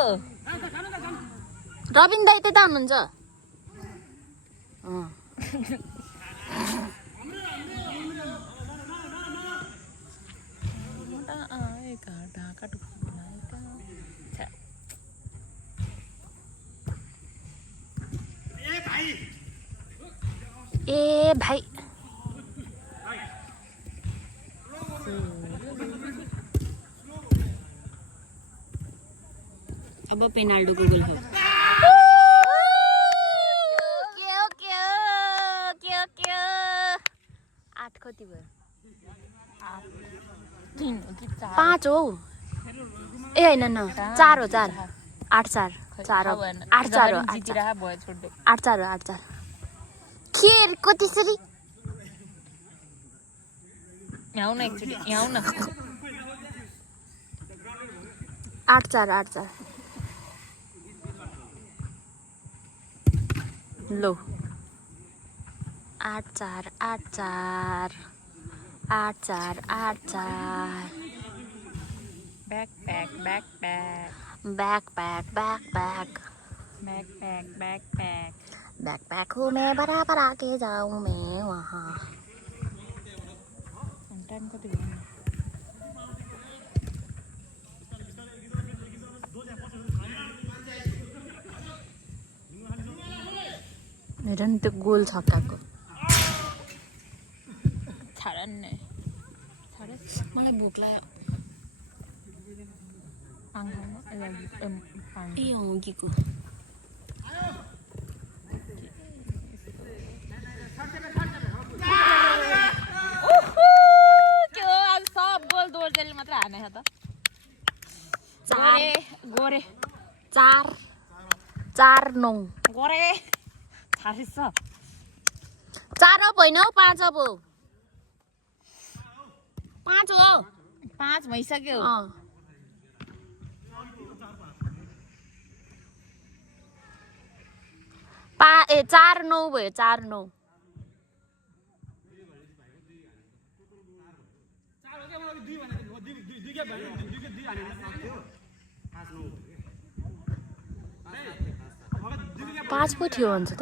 रबिन दाइ त्यता हुनुहुन्छ ढाका टोपी लाएका ए भाइ अब पेनाल्डोको गोल हो के 8 कति भयो 5 हो ए हैन न 4 हो 4 8-4 8-4 हो 8-4 खेरको त्यसरी यहाँ न एकचोटि यहाँ न 8-4 लो 8-4 बैकपैक हूँ मैं बराबर आके जाऊँ मैं वहाँ टाइम कति भयो हेर नि त्यो गोल छक्काको छाडन्ने मलाई भोक लाग्यो ए अघिको के हो आज सब गोल दोर्जेलले मात्र हाने छ त गोरे 4-9 गोरे छारिस 4 अब होइन हौ 5 अब 5 हो 5 भइसक्यो 4-9 भयो 4-9 5 पो थियो भन्छ त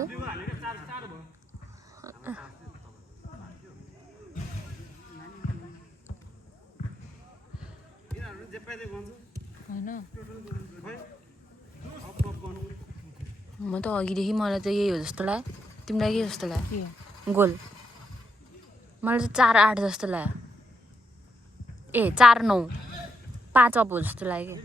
म त अघिदेखि मलाई त यही हो जस्तो लाग्यो तिमीलाई के जस्तो लाग्यो गोल मलाई चाहिँ 4-8 जस्तो लाग्यो ए 4-9 5 अब हो जस्तो लाग्यो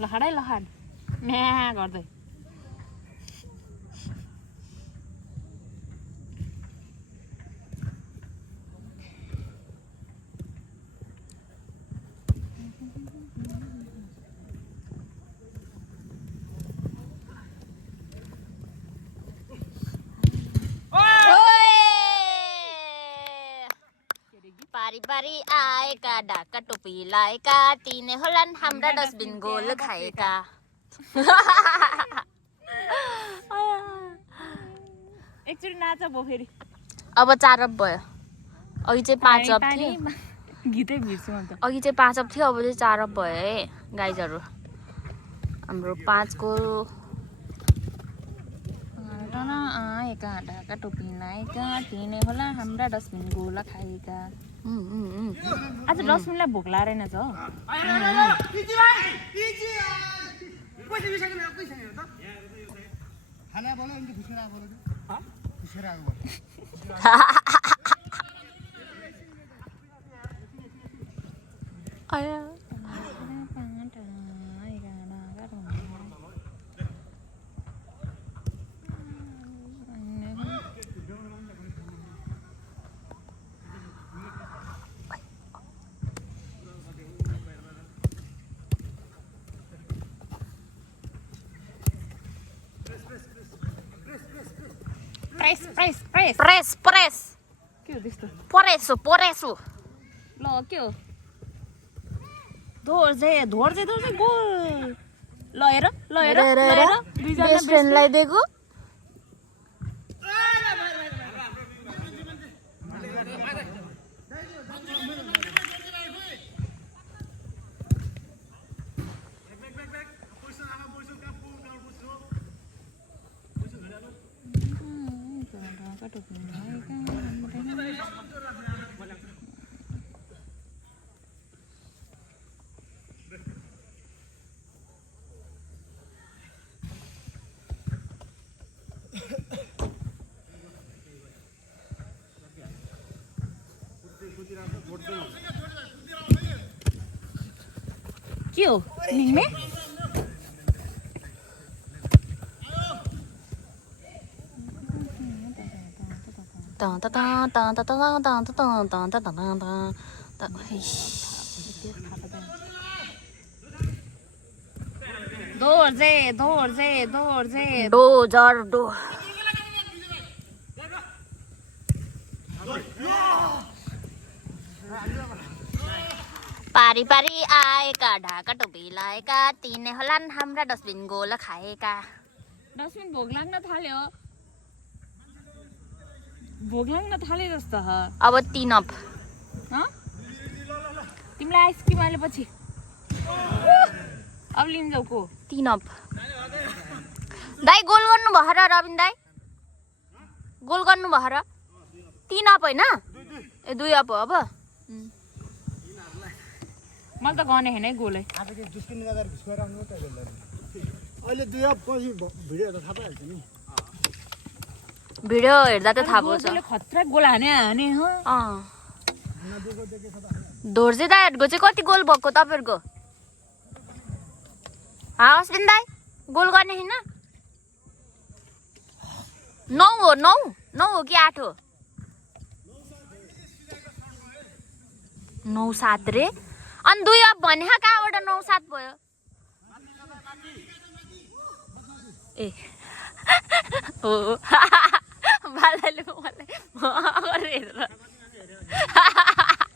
लखाडै लखाड म्या गर्दै पारी पारी आएका ढाका टोपी लाएका तिनै होलान् हाम्रा डस्टबिन गोल खाएका एकचोटि नाच भयो फेरि अब 4 अप भयो अघि चाहिँ 5 अप थियो गीतै बिर्छु म त अघि चाहिँ 5 अप थियो अब चाहिँ 4 अप भयो है गाइजहरु हाम्रो 5 गोल आएका ढाका टोपी लाएका तिनै होला हाम्रा डस्टबिन गोला खाएका आज डस्टबिनलाई भोक लागेन छ आया प्रेस के हो त्यस्तो पोरेसो ल के हो धोर्जे गोल ल हेर दुईजना बेस्ट फ्रेन्डलाई दिएको के हो निमे धोर्जे डोजर डो पारी पारी आएका ढाका टोपी लाएका तिनै होलान् हाम्रा डस्टबिन गोला खाएका डस्टबिन भोक लाग्न थाल्यो जस्तो ह अब 3 अप तिमीलाई आइसक्रिम आले पछि अब लिन्छौ को 3 अप दाइ गोल गर्नु भयो र रबिन दाइ गोल गर्नु भयो र 3 अप हैन ए 2 अप हो अब मैले त गर्ने हैन गोलै अहिले 2 अप पछि भिडियो हेर्दा थाहा पाइहाल्छ नि भिडियो हेर्दा त थाहा पाउँछ गोलले खतरा गोल हाने ह धोर्जे दाइहरुको चाहिँ कति गोल भएको तपाईहरुको अश्विन दाइ गोल गर्ने हैन 9 हो कि 8 हो 9-7 रे अनि 2 अप भने कहाँबाट 9-7 भयो ए हो बालाले मलाई हेरेर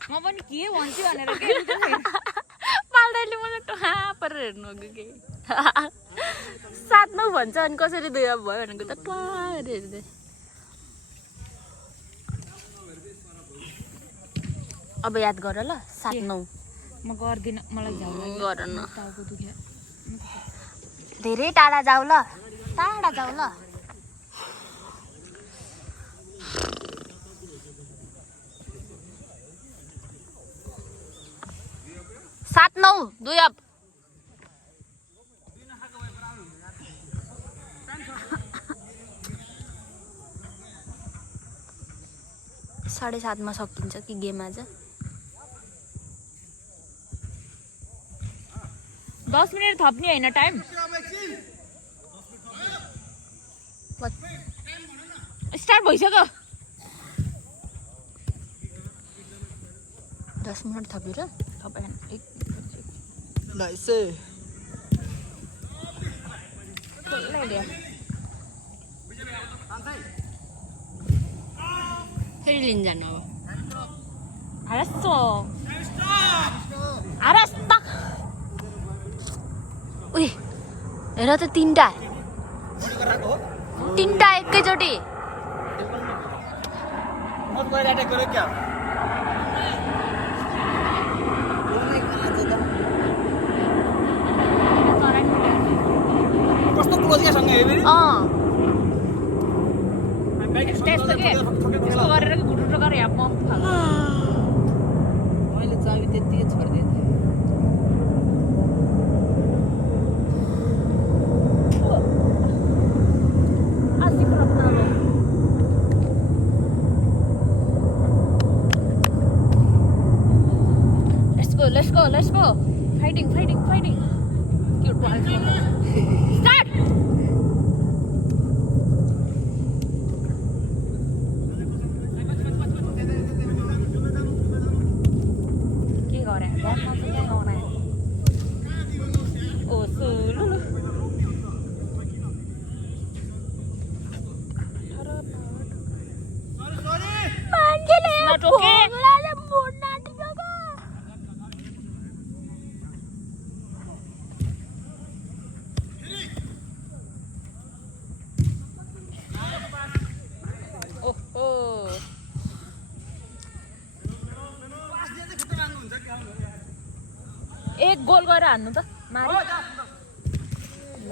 म पनि के भन्छु भनेर के बालदाइले मलाई टहा परेर हेर्नु के 7-9 भन्छ अनि कसरी 2 अप भयो भनेको त टहा हेर्दै अब याद गर ल 7-9 म गर्दिन मलाई जाऊ गर न टाउको दुख्यो धेरै टाढा जाऊ ल टाढा जाऊ ल सात 9 2 अप साढे 7 मा सकिन्छ कि गेम आज 10 मिनेट थप्ने हैन टाइम स्टार्ट भइसक्यो 10 मिनट थपेर तपाईहरु एक नाइस खोल्लै दियो फेरि लिन जानु अब Arasta. उही हेर त 3टा एकैचोटि मैले अट्याक गरेँ क्या कस्तो क्लोज क्या सँगै हेरेँ त्यस्तो के त्यस्तो गरेर घुटुटो गरेर यहाँ पम्प फाल्छ मैले चाबी त्यतिकै छोडिदिएँ Let's go. Fighting. Cute boy. Start. के गरे? जानमा चाहिँ के गरे? ओ सुलुलु. मान्छेले नटोके. भोग्राले मुड्न आँटिसक्यो। एक गोल गरेर हान्नु त मारे ल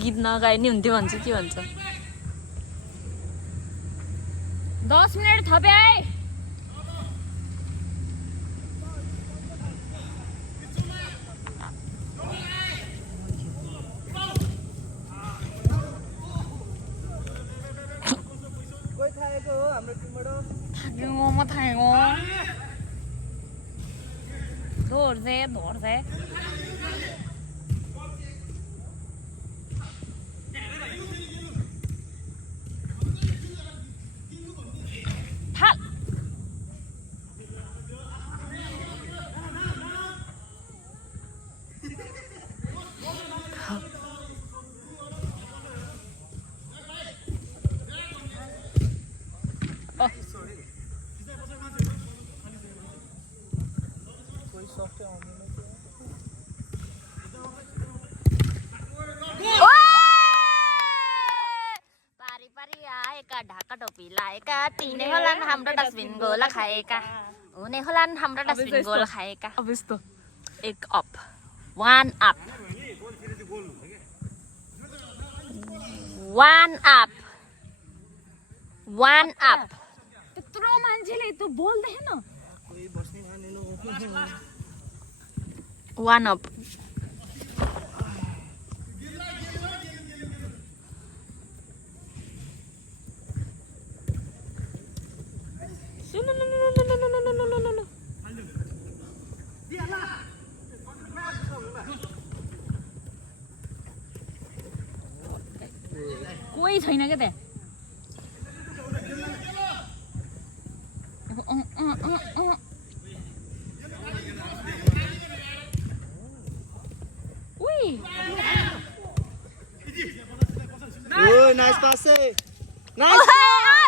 गीत नगाए नि हुन्थ्यो भन्छ के भन्छ 10 मिनेट थपे है म थाहेको धोर्जे फाल ढाका टोपी लाएका तिनै होलान् हाम्रो डस्टबिन गोला खाएका हुने होलान् हाम्रो डस्टबिन गोला खाएका अब यस्तो एक अप वान अप त्यत्रो मान्छेले त्यो बोल्दैन वान अप कोही छैन क्या त्यहाँ नाइस पास है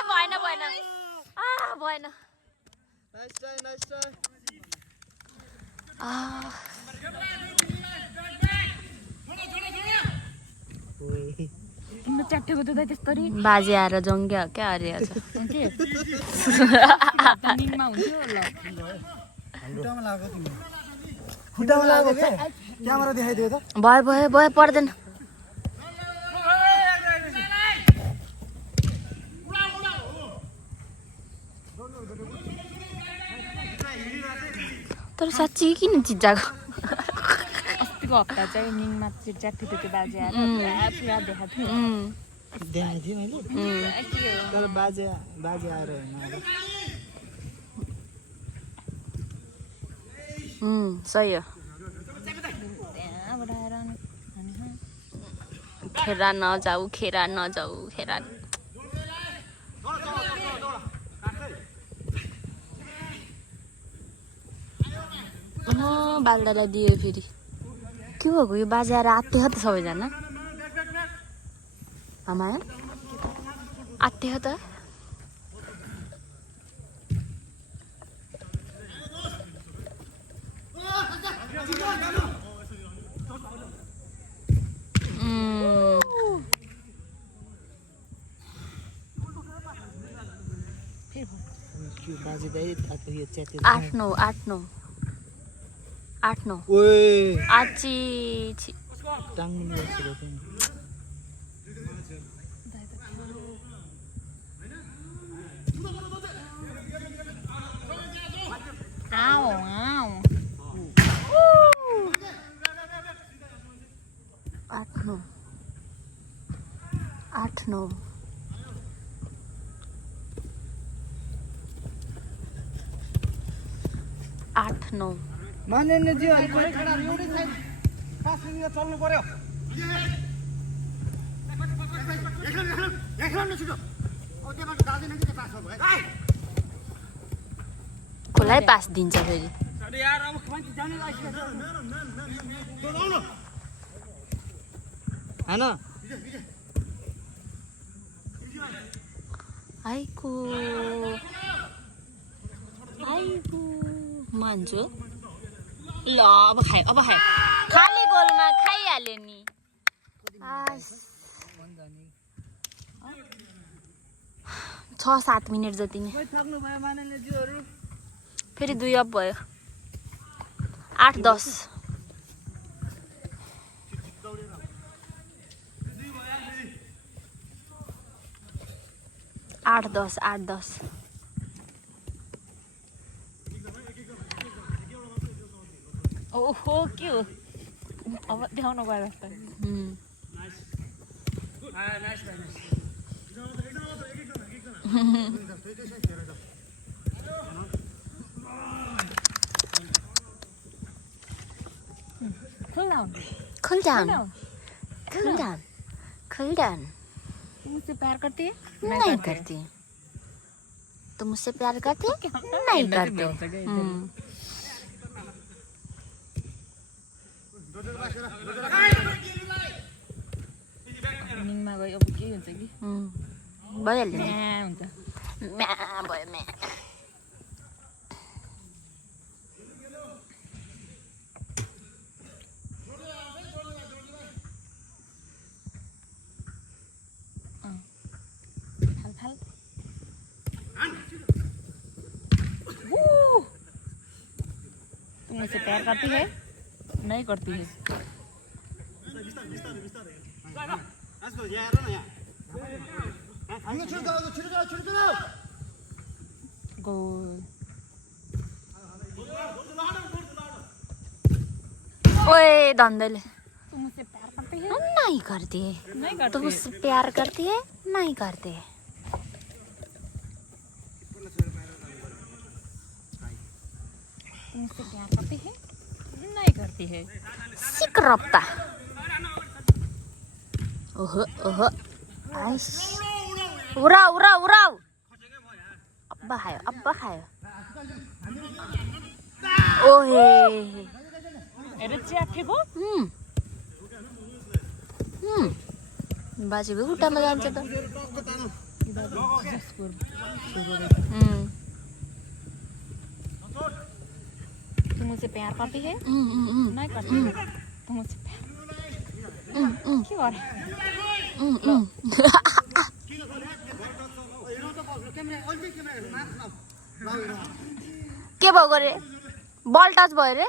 भएन भएन नाइस ट्राई तिम्रो च्याटेको त त्यस्तरी बाजे आएर जङ्ग्या क्या अरे आज के निङमा हुन्थ्यो ल खुट्टामा लाग्यो तिम्रो खुट्टामा लाग्यो के क्यामेरा देखाइदियो त भयो पर्दैन तर साँच्ची किन चिजाको अस्तिको हप्ता चाहिँ निङमा चाहिँ च्याटे थियो त्यो बाजे आएर पुरा देखाएको थियो देखाएको थिएँ मैले तर बाजे आएर होइन सही हो त्यहाँबाट आएर खेरा नजाऊ बाल्दालाई दियो फेरि के भएको यो बाजे आएर आत्तियो त सबैजना आमा आत्तियो त त्यो बाजेदाइ अब यो च्यातेर 8-9 ओए आची टाङ्नु बसेको थियो नि आऊ 8-9 8-9 माननीयजी अहिले केटाहरु एउटै साइड पास लिएर चल्नु पर्यो कसलाई पास दिन्छ फेरि हैन आइको मान्छु ल अब खायो खाली गोलमा खाइहाल्यो नि 6-7 मिनट जति नै थक्नु भयो माननीयजीहरु फेरि 2 अप भयो 8-10 8-10 ओहो के हो अब देखाउनु गयो जस्तो Cool down. मुझसे प्यार करती है नहीं करती तुम मुझसे प्यार करती नहीं करते निङमा गयो अब के हुन्छ कि भइहाल्यो नि हुन्छ म्या भयो म्या तुम मुझसे प्यार करती है नहीं करती है गोल ओए धन्दैले तुम मुझसे प्यार करती है नहीं करती नहीं तुम करती मुझसे प्यार करती है नहीं करते तुम मुझसे प्यार करती है नहीं करती है सिक्रप्ता ओहो ओहो आइस उराउ अब्बा खायो ओहे हेरे च्याखेको बाजेको खुट्टामा जान्छ त तुम मुझसे प्यार करती है नहीं करती है तुम मुझसे प्यार के गरे के भयो गरे बल टच भयो रे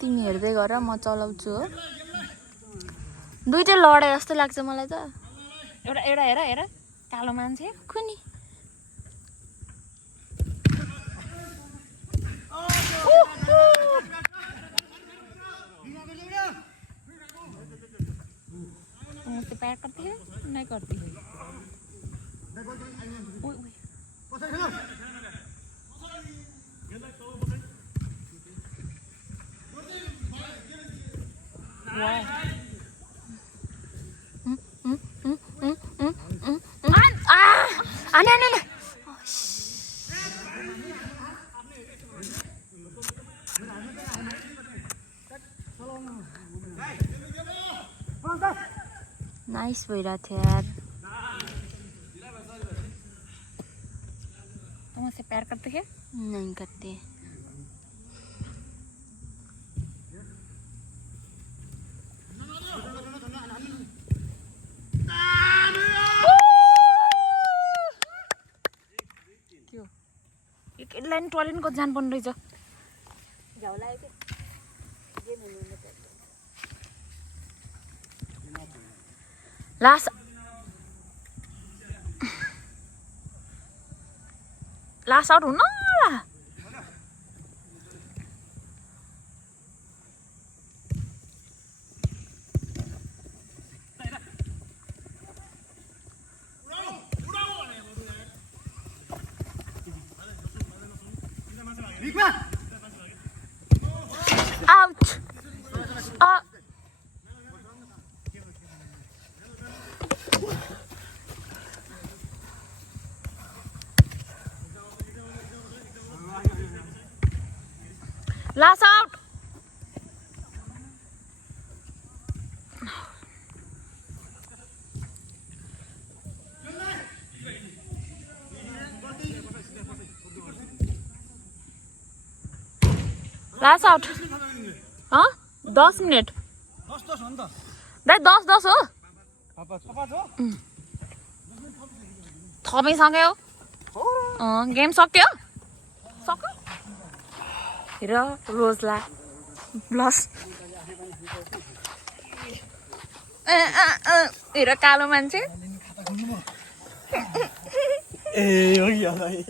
तिमी हेर्दै गर म चलाउँछु हो दुईटै लडे जस्तो लाग्छ मलाई त एउटा हेर कालो मान्छे कुनी तुम मुझसे प्यार करती है नहीं करती है आने नाइस भइरहेको थियो यार मुझसे प्यार करते हैं? नहीं करते. एक लाइन टॉयलेट को जान बन रही जो. Last out हुन ला. Ouch. Last out. Last out. हाँ 10 मिनट. 10 हो नि त. दाइ 10 हो. थपिसक्यो. गेम सक्यो. हेर रोजला ब्लस. हेर कालो मान्छे. ए हो या भाइ.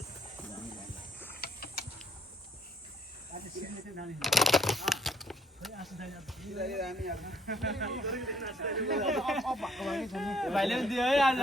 भाइले दियो है आज.